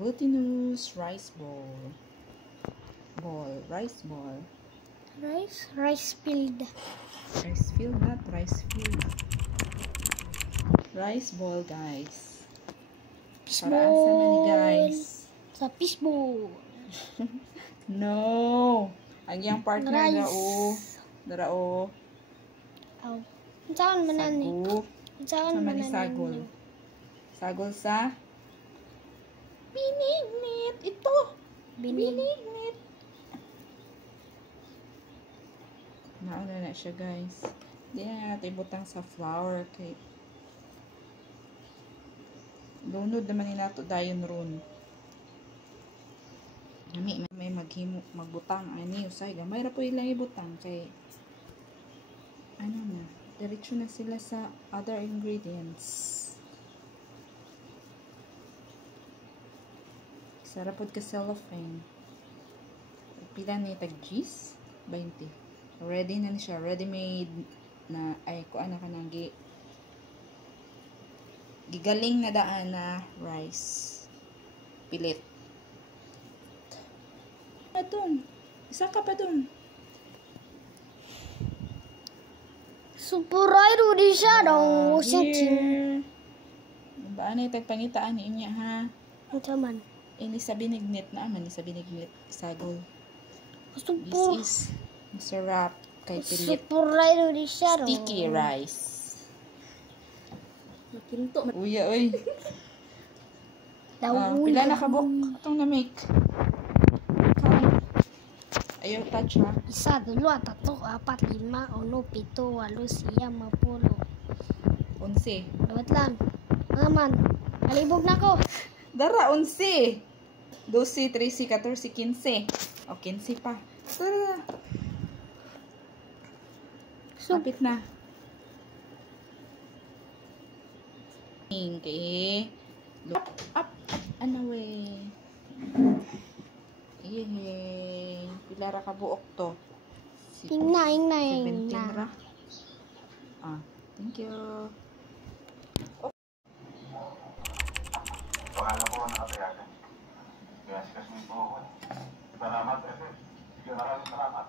glutinous rice rice ball. Rice filled. Rice filled, not rice filled. Rice ball, guys. Para asa man ni guys? Sa fishbowl. No. Ang yang partner darao. Aw. Saan man ani? Saan man ni sagol? Sagol sa binignit. Ito. Binignit. Nauna na siya, guys. Hindi na natin ibutang sa flour. Okay. Lunod naman ni nato dayon ron. May magbutang ani usay gamay ra po ilang ibutang kay ano na diretso na sila sa other ingredients. Sarap pod ka cellophane. Pila ni tag cheese 20. Ready na ni siya, ready made na ay kuan na kanang gigaling na daan na rice pilit. Adun. Isa ka pa dun. Supurairo di siya daw. Setting. Ba na tagpangitaan ni inya ha? Ito man. Ini sa binignit na aman. Sa binignit. Sagol. Supur. This is masarap kay pilit. Supurairo di siya daw. Sticky rice. Makinto. Uya, oy. Pila na kabok itong na-make. Ayaw touch ha. 1, 2, 3, 4, 5, 6, 7, 8, 10. 11. Dawat lang. Aman. Alibog na ko. Dara, 11. 12, 13, 14, 15. O, 15 pa. Tara. Kapit na. Okay. Look up. Ano we? Yehey. Pila ra ka buok to? Ingna. 17 ra. Thank you. Pangalan ko nakatayagan. Kaya sikas mo po ako. Salamat kasi. Sige, maraming salamat.